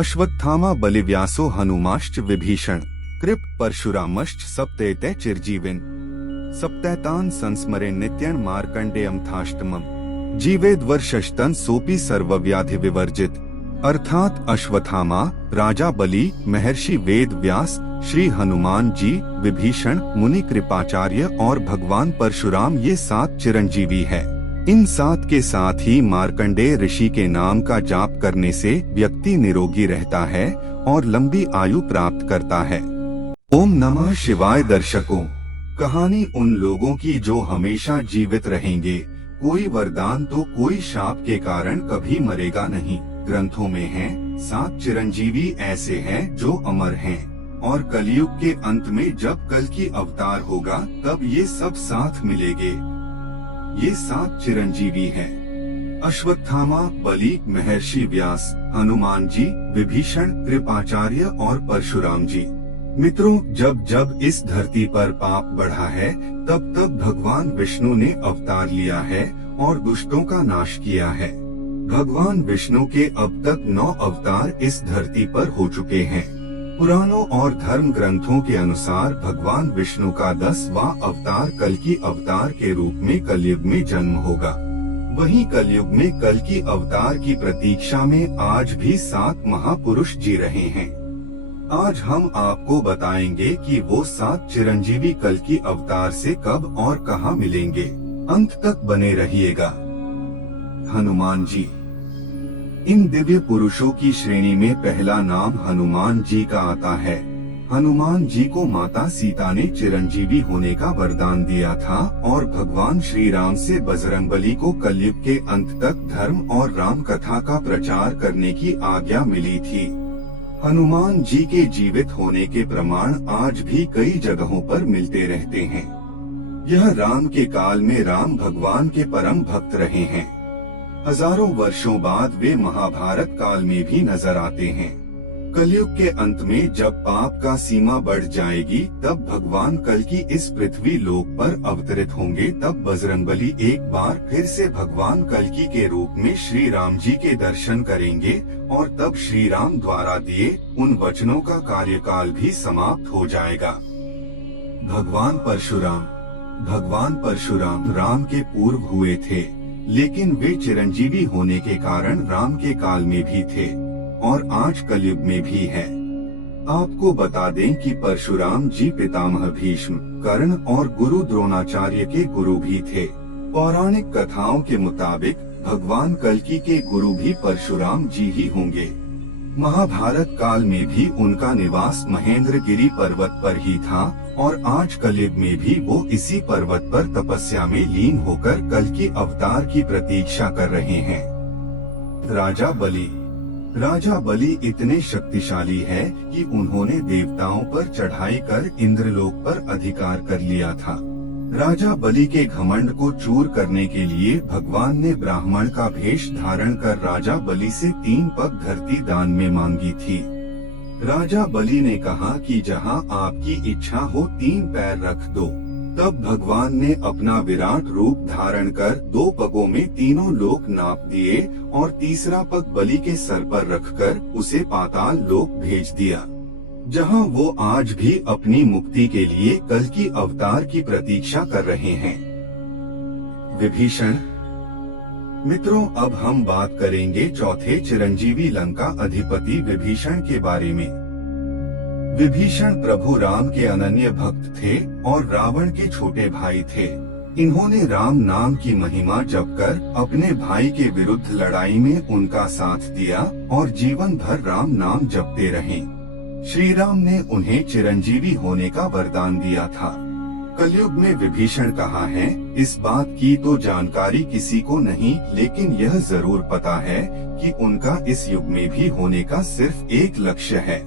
अश्वत्थामा बलिव्यासो हनुमाश्च विभीषण कृप परशुरामश्च सप्तैते चिरजीविन सप्तैतान् संस्मरे नित्यं मार्कंडेयं थाष्टमम् जीवेद वर्षस्तन सोपी सर्वव्याधि विवर्जित। अर्थात अश्वत्थामा, राजा बलि, महर्षि वेद व्यास, श्री हनुमान जी, विभीषण, मुनि कृपाचार्य और भगवान परशुराम ये 7 चिरंजीवी है। इन 7 के साथ ही मार्कंडेय ऋषि के नाम का जाप करने से व्यक्ति निरोगी रहता है और लंबी आयु प्राप्त करता है। ओम नमः शिवाय। दर्शकों, कहानी उन लोगों की जो हमेशा जीवित रहेंगे। कोई वरदान तो कोई शाप के कारण कभी मरेगा नहीं। ग्रंथों में हैं 7 चिरंजीवी ऐसे हैं जो अमर हैं और कलयुग के अंत में जब कल की अवतार होगा तब ये सब साथ मिलेंगे। ये 7 चिरंजीवी हैं अश्वत्थामा, बलि, महर्षि व्यास, हनुमान जी, विभीषण, कृपाचार्य और परशुराम जी। मित्रों, जब जब इस धरती पर पाप बढ़ा है तब तब भगवान विष्णु ने अवतार लिया है और दुष्टों का नाश किया है। भगवान विष्णु के अब तक 9 अवतार इस धरती पर हो चुके हैं। पुराणों और धर्म ग्रंथों के अनुसार भगवान विष्णु का 10वां अवतार कल्कि अवतार के रूप में कलयुग में जन्म होगा। वहीं कलयुग में कल्कि अवतार की प्रतीक्षा में आज भी 7 महापुरुष जी रहे हैं। आज हम आपको बताएंगे कि वो 7 चिरंजीवी कल्कि अवतार से कब और कहां मिलेंगे। अंत तक बने रहिएगा। हनुमान जी। इन दिव्य पुरुषों की श्रेणी में पहला नाम हनुमान जी का आता है। हनुमान जी को माता सीता ने चिरंजीवी होने का वरदान दिया था और भगवान श्री राम से बजरंगबली को कलयुग के अंत तक धर्म और राम कथा का प्रचार करने की आज्ञा मिली थी। हनुमान जी के जीवित होने के प्रमाण आज भी कई जगहों पर मिलते रहते हैं। यह राम के काल में राम भगवान के परम भक्त रहे हैं। हजारों वर्षों बाद वे महाभारत काल में भी नजर आते हैं। कलयुग के अंत में जब पाप का सीमा बढ़ जाएगी तब भगवान कल्कि इस पृथ्वी लोक पर अवतरित होंगे। तब बजरंगबली एक बार फिर से भगवान कल्कि के रूप में श्री राम जी के दर्शन करेंगे और तब श्री राम द्वारा दिए उन वचनों का कार्यकाल भी समाप्त हो जाएगा। भगवान परशुराम राम के पूर्व हुए थे, लेकिन वे चिरंजीवी होने के कारण राम के काल में भी थे और आज कलयुग में भी है। आपको बता दें कि परशुराम जी पितामह भीष्म, कर्ण और गुरु द्रोणाचार्य के गुरु भी थे। पौराणिक कथाओं के मुताबिक भगवान कल्कि के गुरु भी परशुराम जी ही होंगे। महाभारत काल में भी उनका निवास महेंद्रगिरी पर्वत पर ही था और आज कलयुग में भी वो इसी पर्वत पर तपस्या में लीन होकर कल्कि अवतार की प्रतीक्षा कर रहे हैं। राजा बलि इतने शक्तिशाली है कि उन्होंने देवताओं पर चढ़ाई कर इंद्रलोक पर अधिकार कर लिया था। राजा बलि के घमंड को चूर करने के लिए भगवान ने ब्राह्मण का भेष धारण कर राजा बलि से 3 पग धरती दान में मांगी थी। राजा बलि ने कहा कि जहां आपकी इच्छा हो 3 पैर रख दो। तब भगवान ने अपना विराट रूप धारण कर 2 पगों में तीनों लोक नाप दिए और तीसरा पग बलि के सर पर रखकर उसे पाताल लोक भेज दिया, जहां वो आज भी अपनी मुक्ति के लिए कल्कि अवतार की प्रतीक्षा कर रहे हैं। विभीषण। मित्रों, अब हम बात करेंगे चौथे चिरंजीवी लंका अधिपति विभीषण के बारे में। विभीषण प्रभु राम के अनन्य भक्त थे और रावण के छोटे भाई थे। इन्होंने राम नाम की महिमा जपकर अपने भाई के विरुद्ध लड़ाई में उनका साथ दिया और जीवन भर राम नाम जपते रहे। श्री राम ने उन्हें चिरंजीवी होने का वरदान दिया था। कलयुग में विभीषण कहाँ है, इस बात की तो जानकारी किसी को नहीं, लेकिन यह जरूर पता है कि उनका इस युग में भी होने का सिर्फ एक लक्ष्य है,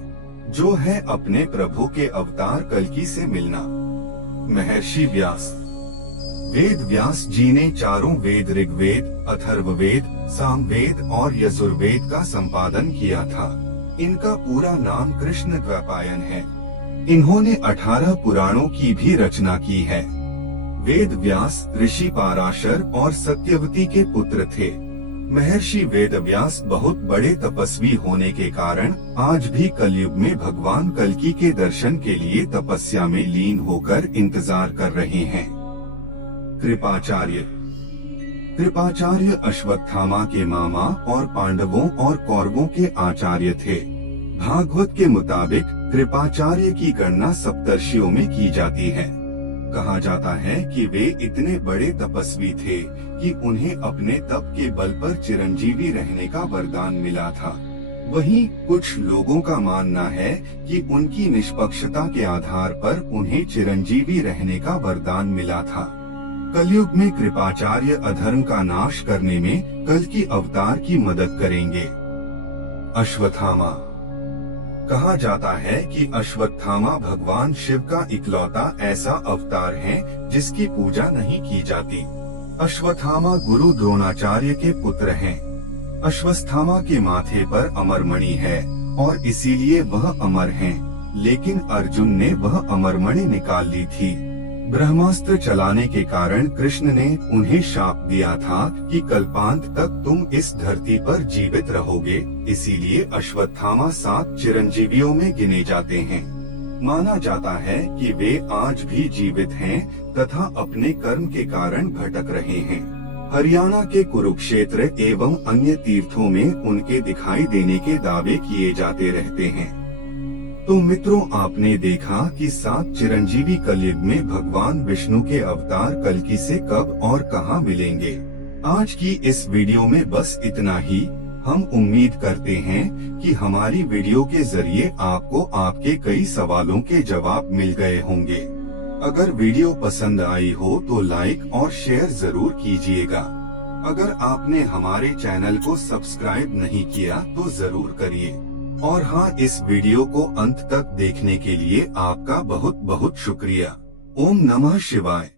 जो है अपने प्रभु के अवतार कल्कि से मिलना। महर्षि व्यास। वेद व्यास जी ने 4 वेद ऋग्वेद, अथर्ववेद, सामवेद और यजुर्वेद का संपादन किया था। इनका पूरा नाम कृष्ण द्वैपायन है। इन्होंने 18 पुराणों की भी रचना की है। वेद व्यास ऋषि पाराशर और सत्यवती के पुत्र थे। महर्षि वेदव्यास बहुत बड़े तपस्वी होने के कारण आज भी कलयुग में भगवान कल्कि के दर्शन के लिए तपस्या में लीन होकर इंतजार कर रहे हैं। कृपाचार्य कृपाचार्य अश्वत्थामा के मामा और पांडवों और कौरवों के आचार्य थे। भागवत के मुताबिक कृपाचार्य की गणना सप्तर्षियों में की जाती है। कहा जाता है कि वे इतने बड़े तपस्वी थे कि उन्हें अपने तप के बल पर चिरंजीवी रहने का वरदान मिला था। वहीं कुछ लोगों का मानना है कि उनकी निष्पक्षता के आधार पर उन्हें चिरंजीवी रहने का वरदान मिला था। कलयुग में कृपाचार्य अधर्म का नाश करने में कल्कि अवतार की मदद करेंगे। अश्वत्थामा कहा जाता है कि अश्वत्थामा भगवान शिव का इकलौता ऐसा अवतार है जिसकी पूजा नहीं की जाती। अश्वत्थामा गुरु द्रोणाचार्य के पुत्र हैं। अश्वत्थामा के माथे पर अमरमणि है और इसीलिए वह अमर हैं, लेकिन अर्जुन ने वह अमरमणि निकाल ली थी। ब्रह्मास्त्र चलाने के कारण कृष्ण ने उन्हें शाप दिया था कि कल्पांत तक तुम इस धरती पर जीवित रहोगे, इसीलिए अश्वत्थामा 7 चिरंजीवियों में गिने जाते हैं। माना जाता है कि वे आज भी जीवित हैं तथा अपने कर्म के कारण भटक रहे हैं। हरियाणा के कुरुक्षेत्र एवं अन्य तीर्थों में उनके दिखाई देने के दावे किए जाते रहते हैं। तो मित्रों, आपने देखा कि 7 चिरंजीवी कलयुग में भगवान विष्णु के अवतार कल्कि से कब और कहां मिलेंगे। आज की इस वीडियो में बस इतना ही। हम उम्मीद करते हैं कि हमारी वीडियो के जरिए आपको आपके कई सवालों के जवाब मिल गए होंगे। अगर वीडियो पसंद आई हो तो लाइक और शेयर जरूर कीजिएगा। अगर आपने हमारे चैनल को सब्सक्राइब नहीं किया तो जरूर करिए। और हाँ, इस वीडियो को अंत तक देखने के लिए आपका बहुत बहुत शुक्रिया। ओम नमः शिवाय।